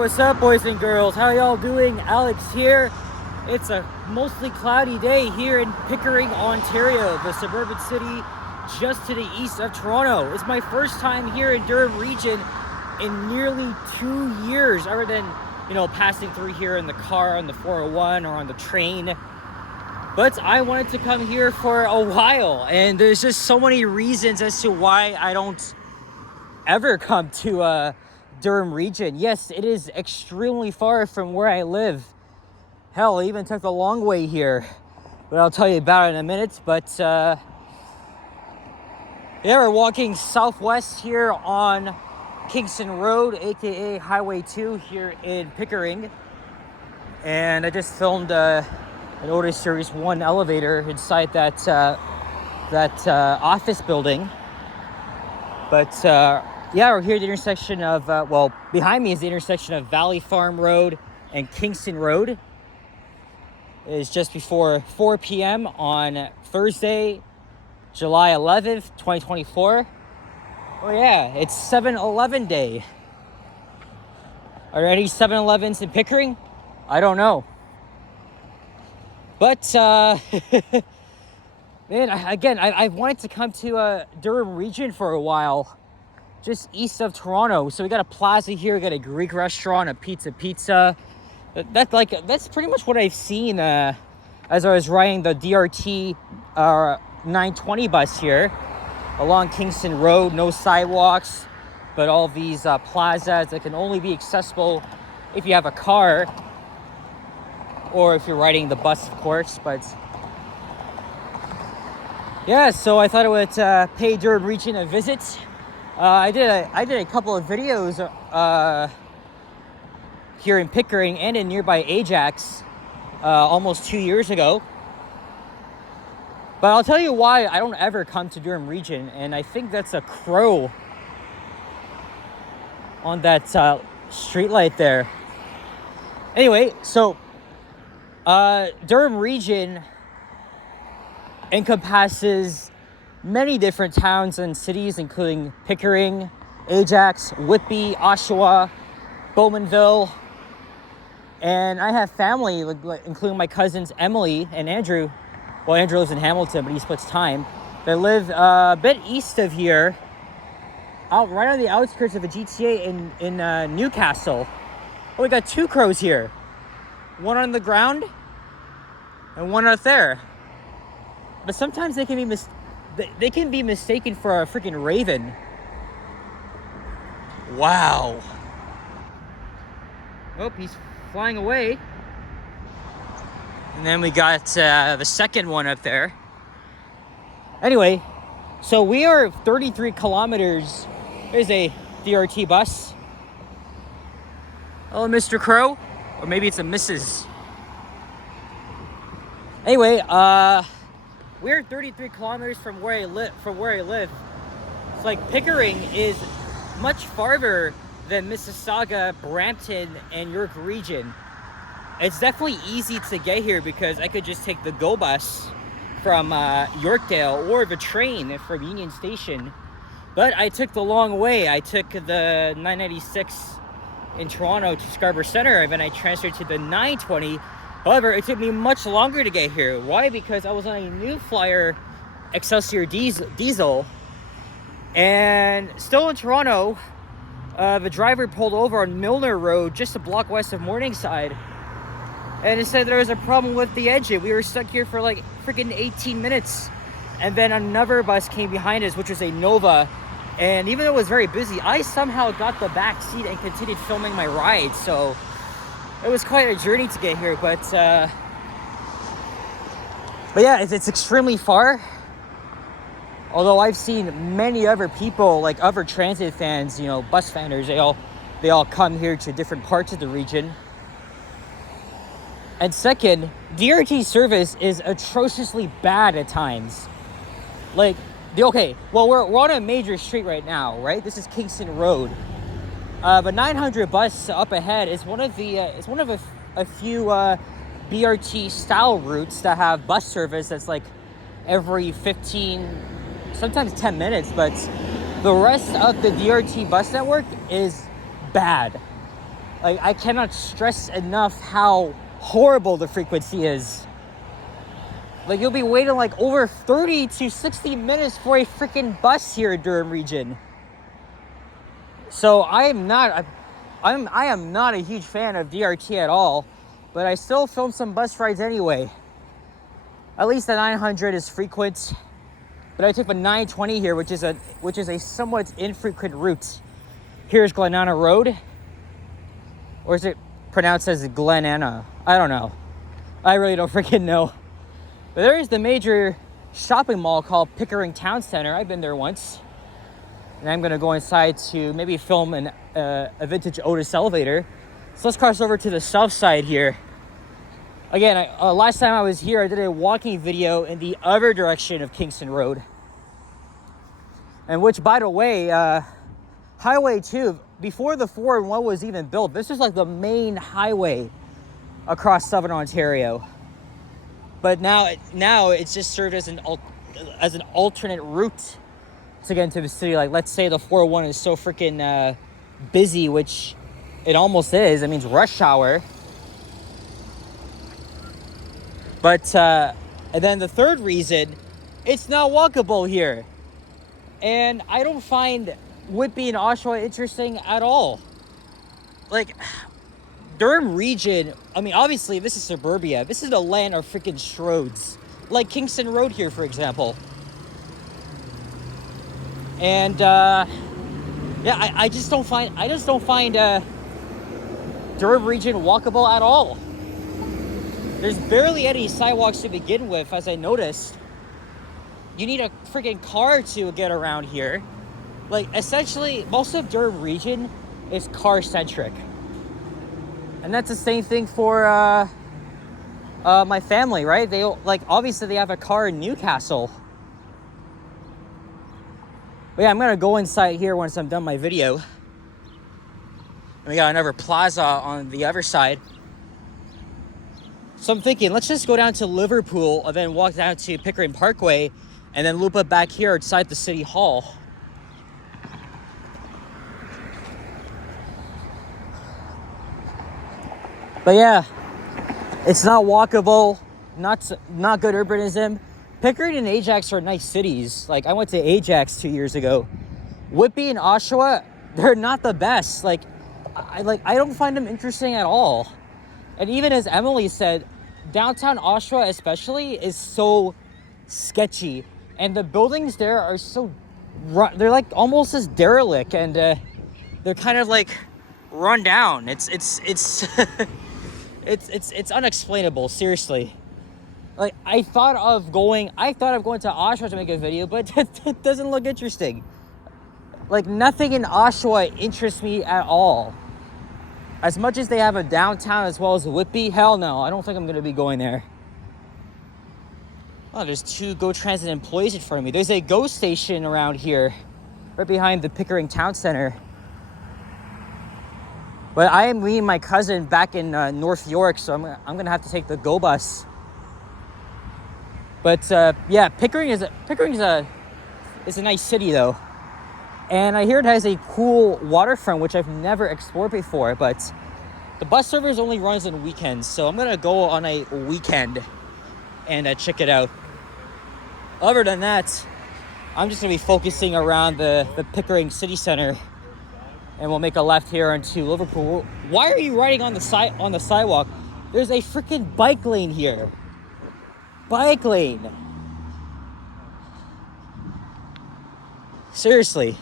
What's up, boys and girls? How y'all doing? Alex here. It's a mostly cloudy day here in Pickering, Ontario, the suburban city just to the east of Toronto. It's my first time here in Durham region in nearly 2 years, other than, passing through here in the car on the 401 or on the train. But I wanted to come here for a while, and there's just so many reasons as to why I don't ever come to Durham region. Yes, it is extremely far from where I live. Hell, I even took the long way here, but I'll tell you about it in a minute. But yeah, we're walking southwest here on Kingston Road, aka Highway 2 here in Pickering, and I just filmed an Otis Series 1 elevator inside that office building. But yeah, we're here at the intersection of, behind me is the intersection of Valley Farm Road and Kingston Road. It is just before 4 p.m. on Thursday, July 11th, 2024. Oh yeah, it's 7-Eleven day. Are there any 7-Elevens in Pickering? I don't know. But, man, I've wanted to come to Durham region for a while. Just east of Toronto. So we got a plaza here, we got a Greek restaurant, a pizza. That's pretty much what I've seen as I was riding the DRT 920 bus here along Kingston Road. No sidewalks, but all these plazas that can only be accessible if you have a car or if you're riding the bus, of course. But yeah, so I thought I would pay Durham region a visit. I did a couple of videos here in Pickering and in nearby Ajax almost 2 years ago. But I'll tell you why I don't ever come to Durham region, and I think that's a crow on that street light there. Anyway, so Durham region encompasses many different towns and cities, including Pickering, Ajax, Whitby, Oshawa, Bowmanville, and I have family, including my cousins Emily and Andrew. Well, Andrew lives in Hamilton, but he splits time. They live a bit east of here, out right on the outskirts of the GTA in Newcastle. Oh, we got two crows here, one on the ground and one out there. But sometimes they can be mistaken for a freaking raven. Wow. Oh, he's flying away. And then we got the second one up there. Anyway, so we are 33 kilometers. There's a DRT bus. Oh, Mr. Crow. Or maybe it's a Mrs. Anyway, we're 33 kilometers from where I live. It's like Pickering is much farther than Mississauga, Brampton, and York region. It's definitely easy to get here because I could just take the GO bus from Yorkdale or the train from Union Station. But I took the long way. I took the 996 in Toronto to Scarborough Centre, and then I transferred to the 920. However, it took me much longer to get here. Why? Because I was on a New Flyer Excelsior diesel, and still in Toronto, the driver pulled over on Milner Road, just a block west of Morningside, and it said there was a problem with the engine. We were stuck here for like freaking 18 minutes, and then another bus came behind us, which was a Nova, and even though it was very busy, I somehow got the back seat and continued filming my ride. So it was quite a journey to get here, but yeah, it's extremely far. Although I've seen many other people, like other transit fans, bus fanners, they all come here to different parts of the region. And second, DRT service is atrociously bad at times. Like, we're on a major street right now, right? This is Kingston Road. The 900 bus up ahead is one of a few BRT style routes that have bus service that's like every 15, sometimes 10 minutes, but the rest of the DRT bus network is bad. Like, I cannot stress enough how horrible the frequency is. Like, you'll be waiting like over 30 to 60 minutes for a freaking bus here in Durham region. So I am not a huge fan of DRT at all, but I still film some bus rides anyway. At least the 900 is frequent, but I took the 920 here, which is a somewhat infrequent route. Here's Glenana Road, or is it pronounced as Glenana? I don't know. I really don't freaking know. But there is the major shopping mall called Pickering Town Center. I've been there once. And I'm going to go inside to maybe film a vintage Otis elevator. So let's cross over to the south side here. Again, last time I was here, I did a walking video in the other direction of Kingston Road. And which, by the way, Highway 2, before the 4-in-1 was even built, this is like the main highway across southern Ontario. But now it's just served as an alternate route to get into the city. Like, let's say the 401 is so freaking busy, which it almost is. It means rush hour. But and then the third reason, it's not walkable here, and I don't find Whitby and Oshawa interesting at all. Like, Durham region, I mean, obviously this is suburbia. This is the land of freaking Shrodes, like Kingston Road here, for example. And yeah, I just don't find Durham region walkable at all. There's barely any sidewalks to begin with, as I noticed. You need a freaking car to get around here. Like, essentially, most of Durham region is car-centric. And that's the same thing for my family, right? They, like, obviously they have a car in Newcastle. But yeah, I'm gonna go inside here once I'm done my video. And we got another plaza on the other side. So I'm thinking, let's just go down to Liverpool and then walk down to Pickering Parkway and then loop up back here outside the City Hall. But yeah, it's not walkable, not good urbanism. Pickering and Ajax are nice cities. Like, I went to Ajax 2 years ago. Whitby and Oshawa, they're not the best. Like, I don't find them interesting at all. And even as Emily said, downtown Oshawa especially is so sketchy. And the buildings there are so, they're like almost as derelict, and they're kind of like run down. It's it's unexplainable, seriously. Like, I thought of going to Oshawa to make a video, but it doesn't look interesting. Like, nothing in Oshawa interests me at all. As much as they have a downtown as well as a Whitby, hell no, I don't think I'm going to be going there. Oh, there's 2 GO Transit employees in front of me. There's a GO station around here, right behind the Pickering Town Center. But I am meeting my cousin back in North York, so I'm going to have to take the GO bus. But yeah, Pickering is a nice city though. And I hear it has a cool waterfront, which I've never explored before, but the bus service only runs on weekends, so I'm gonna go on a weekend and check it out. Other than that, I'm just gonna be focusing around the Pickering city center, and we'll make a left here into Liverpool. Why are you riding on the sidewalk? There's a freaking bike lane here. Bike lane. Seriously.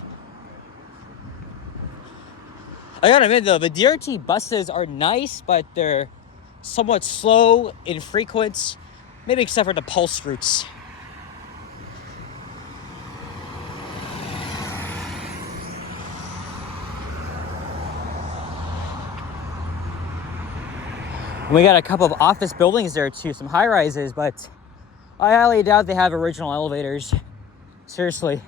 I gotta admit though, the DRT buses are nice, but they're somewhat slow, infrequent, maybe except for the pulse routes. We got a couple of office buildings there too, some high rises, but I highly doubt they have original elevators. Seriously.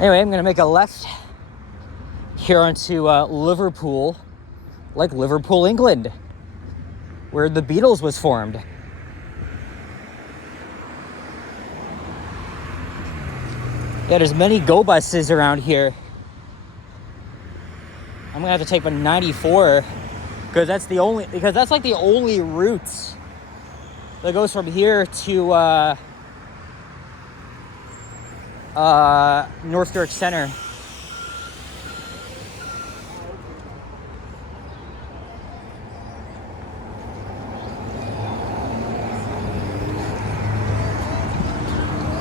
Anyway, I'm gonna make a left here onto Liverpool, like Liverpool, England, where the Beatles was formed. Yeah, there's many go buses around here. I'm gonna have to take the 94 because that's like the only route that goes from here to North York Center.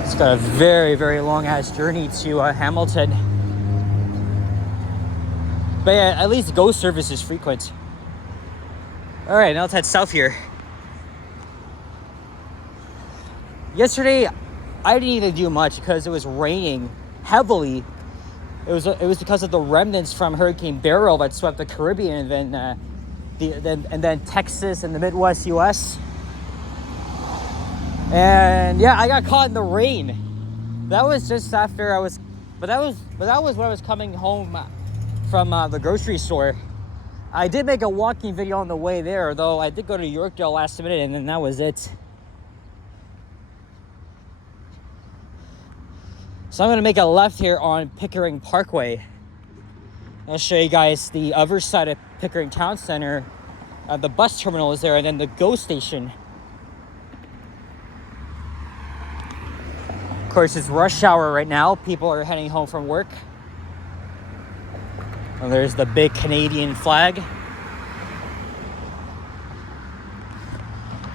It's got a very, very long ass journey to Hamilton. But yeah, at least GO service is frequent. All right, now let's head south here. Yesterday, I didn't even do much because it was raining heavily. It was because of the remnants from Hurricane Beryl that swept the Caribbean and then Texas and the Midwest U.S. And yeah, I got caught in the rain. That was just after I was, but that was when I was coming home from the grocery store. I did make a walking video on the way there, though I did go to Yorkdale last minute, and then that was it. So I'm gonna make a left here on Pickering Parkway. I'll show you guys the other side of Pickering Town Center. The bus terminal is there, and then the GO station. Of course, it's rush hour right now. People are heading home from work. And there's the big Canadian flag.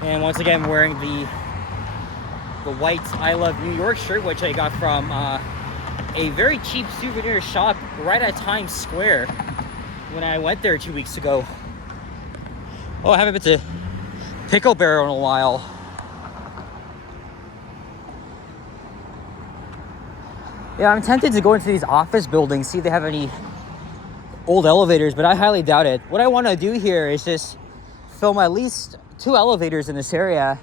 And once again, I'm wearing the white I Love New York shirt, which I got from a very cheap souvenir shop right at Times Square when I went there 2 weeks ago. Oh, I haven't been to Pickle Barrel in a while. Yeah, I'm tempted to go into these office buildings, see if they have any old elevators, but I highly doubt it. What I want to do here is just film at least 2 elevators in this area,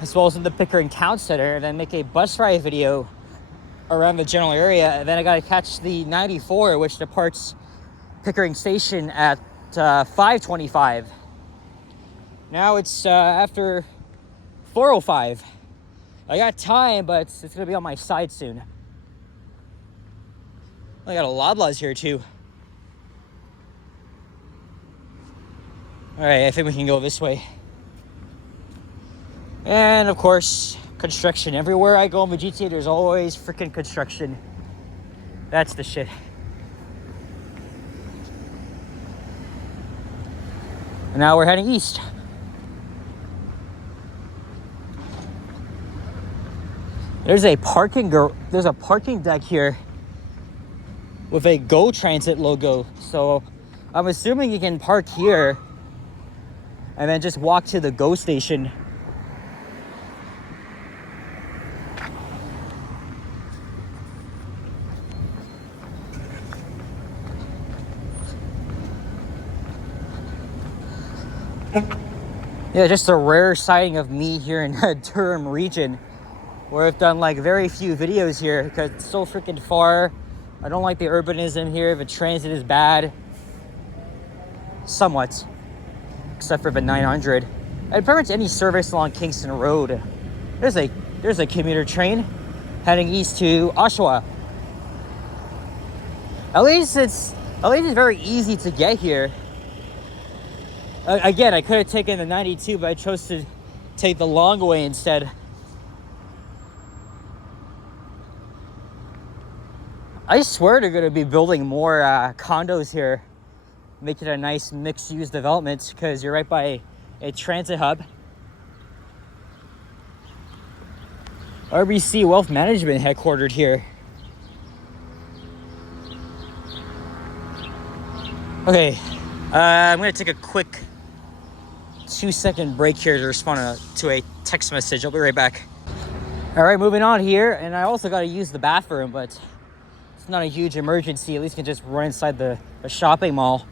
as well as in the Pickering Town Center, and then make a bus ride video around the general area. And then I gotta catch the 94, which departs Pickering Station at 5:25. Now it's after 4:05. I got time, but it's gonna be on my side soon. I got a Loblaws here too. All right, I think we can go this way. And of course, construction. Everywhere I go in the GTA, there's always freaking construction. That's the shit. And now we're heading east. There's a parking deck here with a GO Transit logo. So I'm assuming you can park here and then just walk to the GO station. Yeah, just a rare sighting of me here in the Durham region, where I've done like very few videos here because it's so freaking far. I don't like the urbanism here. The transit is bad. Somewhat. Except for the 900. And pretty much any service along Kingston Road. There's a commuter train heading east to Oshawa. At least it's very easy to get here. Again, I could have taken the 92, but I chose to take the long way instead. I swear they're going to be building more condos here, making it a nice mixed-use development because you're right by a transit hub. RBC Wealth Management headquartered here. Okay, I'm going to take a quick 2-second break here to respond to a text message. I'll be right back. All right, moving on here, and I also got to use the bathroom, but it's not a huge emergency. At least you can just run inside the shopping mall.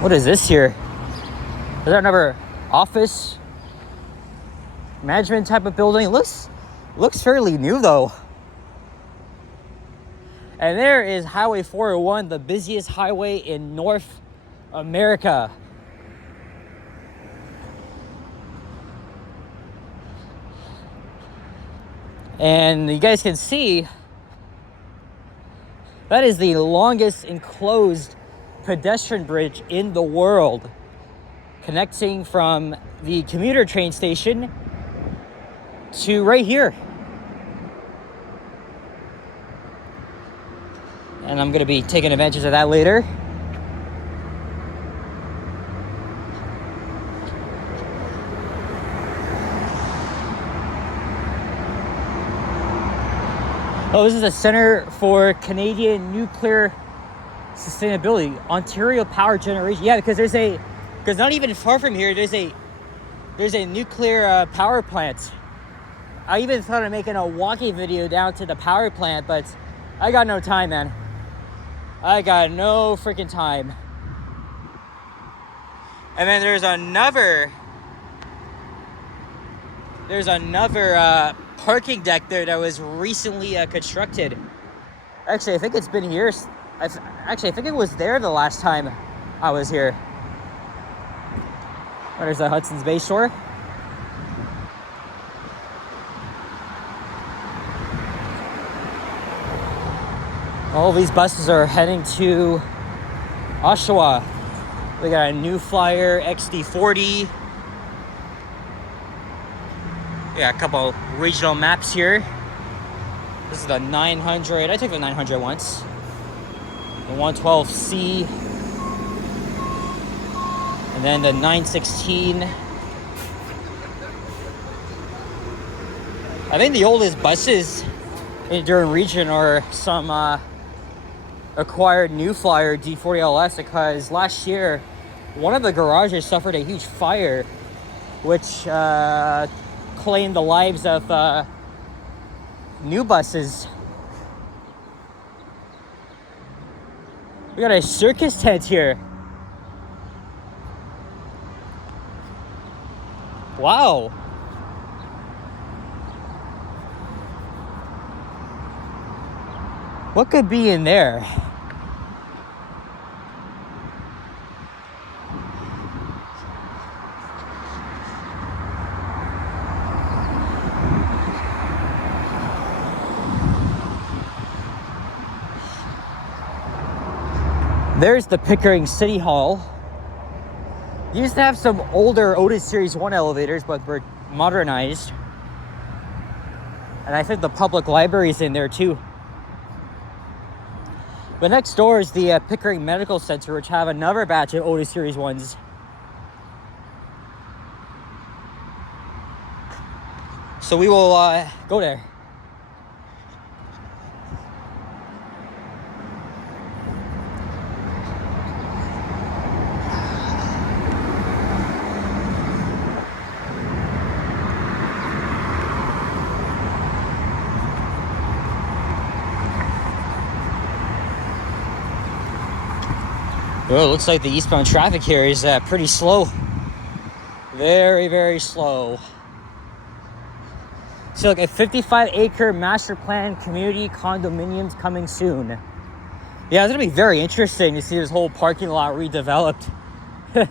What is this here? Is that another office management type of building? It looks fairly new though. And there is Highway 401, the busiest highway in North America. And you guys can see that is the longest enclosed pedestrian bridge in the world, connecting from the commuter train station to right here. And I'm going to be taking advantage of that later. Oh, this is a Center for Canadian Nuclear Sustainability, Ontario Power Generation. Yeah, because not even far from here, there's a nuclear power plant. I even thought of making a walking video down to the power plant, but I got no time, man. I got no freaking time. And then there's another parking deck there that was recently constructed. Actually, I think it's been here. I think it was there the last time I was here. There's the Hudson's Bay store. All these buses are heading to Oshawa. We got a New Flyer XD40. Yeah, a couple regional maps here. This is the 900. I took the 900 once. The 112C. And then the 916. I think the oldest buses in Durham region are some acquired New Flyer D40LS, because last year one of the garages suffered a huge fire, which claimed the lives of new buses. We got a circus tent here. Wow. What could be in there? There's the Pickering City Hall. Used to have some older Otis Series 1 elevators, but were modernized. And I think the public library is in there too. But next door is the Pickering Medical Center, which have another batch of Otis Series 1s. So we will go there. Well, it looks like the eastbound traffic here is pretty slow. Very, very slow. So like a 55-acre master plan community condominiums coming soon. Yeah, it's gonna be very interesting to see this whole parking lot redeveloped. Now,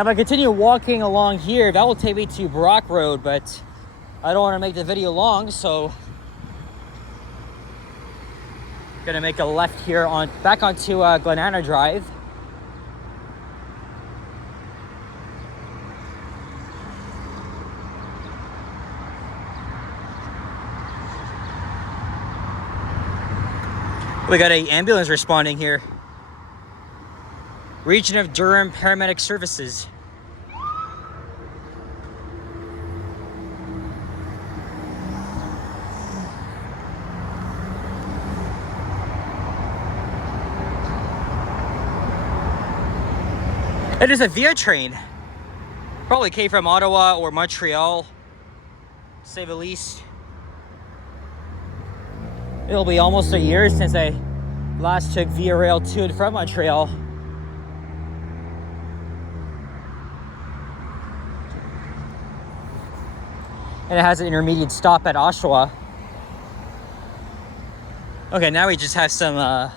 if I continue walking along here, that will take me to Brock Road, but I don't want to make the video long, so gonna make a left here back onto Glenanna Drive. We got an ambulance responding here. Region of Durham Paramedic Services. It is a Via train. Probably came from Ottawa or Montreal, to say the least. It'll be almost a year since I last took Via Rail to and from Montreal. And it has an intermediate stop at Oshawa. Okay, now we just have some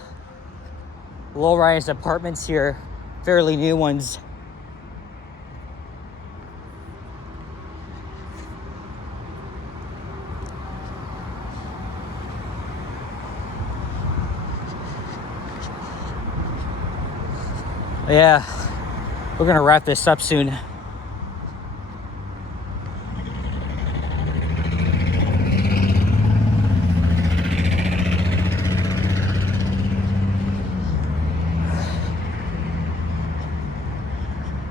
low-rise apartments here, fairly new ones. Yeah, we're gonna wrap this up soon.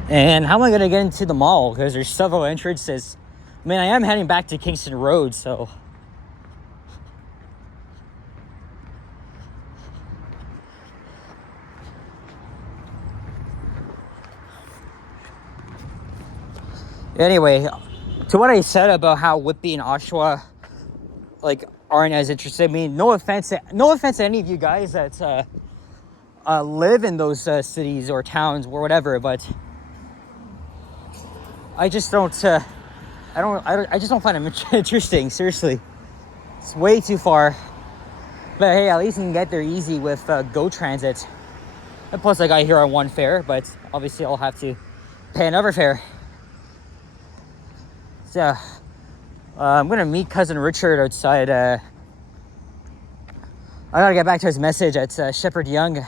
And how am I gonna get into the mall? Because there's several entrances. I mean, I am heading back to Kingston Road, so. Anyway, to what I said about how Whitby and Oshawa like aren't as interested. I mean, no offense to any of you guys that live in those cities or towns or whatever, but I just don't. I just don't find them interesting. Seriously, it's way too far. But hey, at least you can get there easy with Go Transit. And plus, I got here on one fare, but obviously I'll have to pay another fare. So I'm gonna meet cousin Richard outside. I gotta get back to his message at Shepherd Young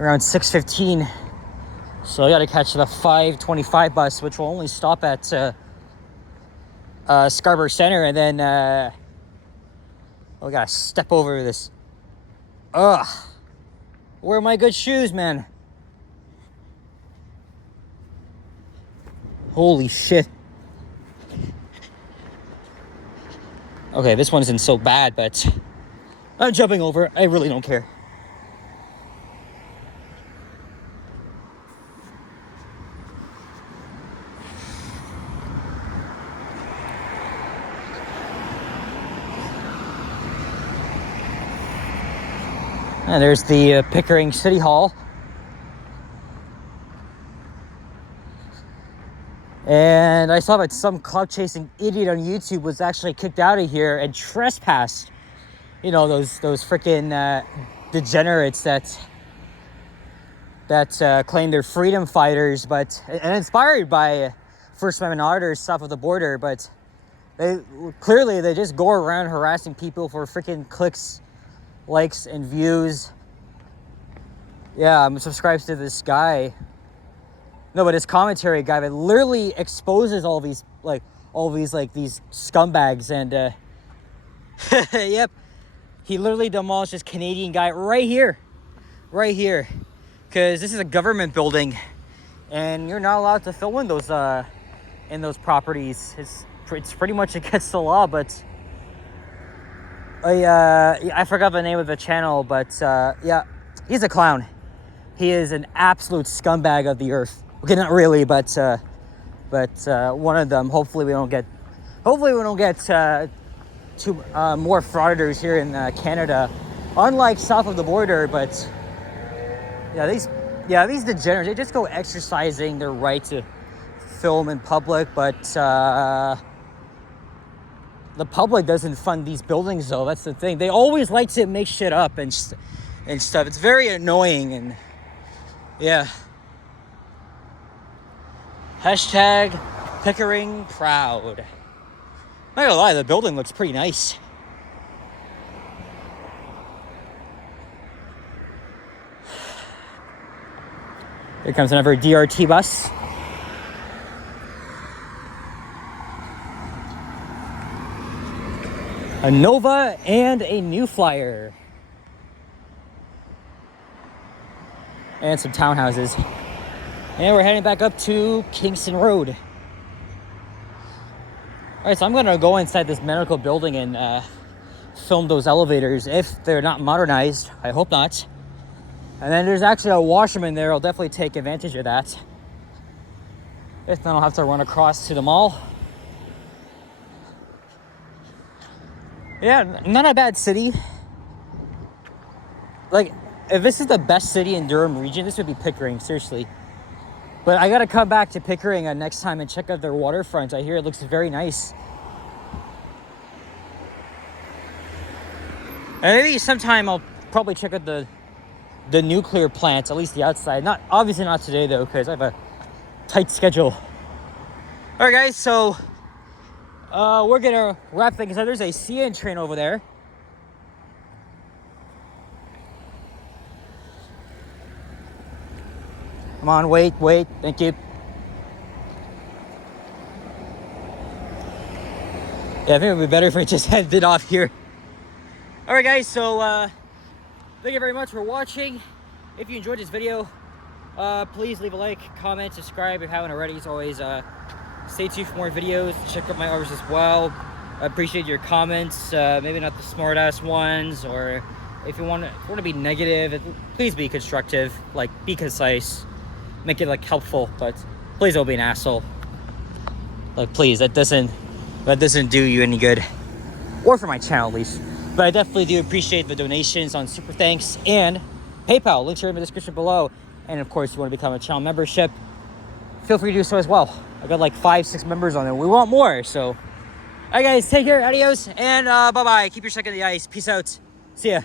around 6:15. So I gotta catch the 5:25 bus, which will only stop at Scarborough Center, and then I gotta step over this. Ugh, where are my good shoes, man? Holy shit. Okay, this one isn't so bad, but I'm jumping over. I really don't care. And there's the Pickering City Hall. And I saw that some clout-chasing idiot on YouTube was actually kicked out of here and trespassed. You know, those freaking degenerates that claim they're freedom fighters, but and inspired by First Amendment auditors south of the border, but they just go around harassing people for freaking clicks, likes, and views. Yeah, I'm subscribed to this guy. No, but his commentary guy that literally exposes all these these scumbags, and yep, he literally demolished this Canadian guy right here, because this is a government building, and you're not allowed to film in those properties. It's pretty much against the law, but I forgot the name of the channel, but yeah, he's a clown. He is an absolute scumbag of the earth. Okay, not really, but one of them. Hopefully we don't get two more frauditors here in Canada, unlike south of the border. But these degenerates, they just go exercising their right to film in public, but the public doesn't fund these buildings, though. That's the thing. They always like to make shit up and stuff. It's very annoying, and yeah. Hashtag Pickering proud. Not gonna lie, the building looks pretty nice. Here comes another DRT bus. A Nova and a New Flyer. And some townhouses. And we're heading back up to Kingston Road. Alright, so I'm gonna go inside this medical building and film those elevators if they're not modernized. I hope not. And then there's actually a washerman there. I'll definitely take advantage of that. If not, I'll have to run across to the mall. Yeah, not a bad city. Like, if this is the best city in Durham region, this would be Pickering, seriously. But I gotta come back to Pickering next time and check out their waterfront. I hear it looks very nice. And maybe sometime I'll probably check out the nuclear plant, at least the outside. Not obviously not today though, because I have a tight schedule. All right, guys. So we're gonna wrap things up. There's a CN train over there. Come on, wait. Thank you. Yeah, I think it would be better if I just headed off here. All right, guys. So thank you very much for watching. If you enjoyed this video, please leave a like, comment, subscribe if you haven't already. As always, stay tuned for more videos. Check out my others as well. I appreciate your comments. Maybe not the smart-ass ones, or if you want to be negative, please be constructive. Like, be concise, make it like helpful, but please don't be an asshole. Like, please, that doesn't do you any good, or for my channel at least. But I definitely do appreciate the donations on Super Thanks and PayPal. Links are in the description below. And of course, if you want to become a channel membership, feel free to do so as well. I've got like 5-6 members on there. We want more, so. All right, guys, take care, adios, and bye-bye. Keep your check in the ice. Peace out. See ya.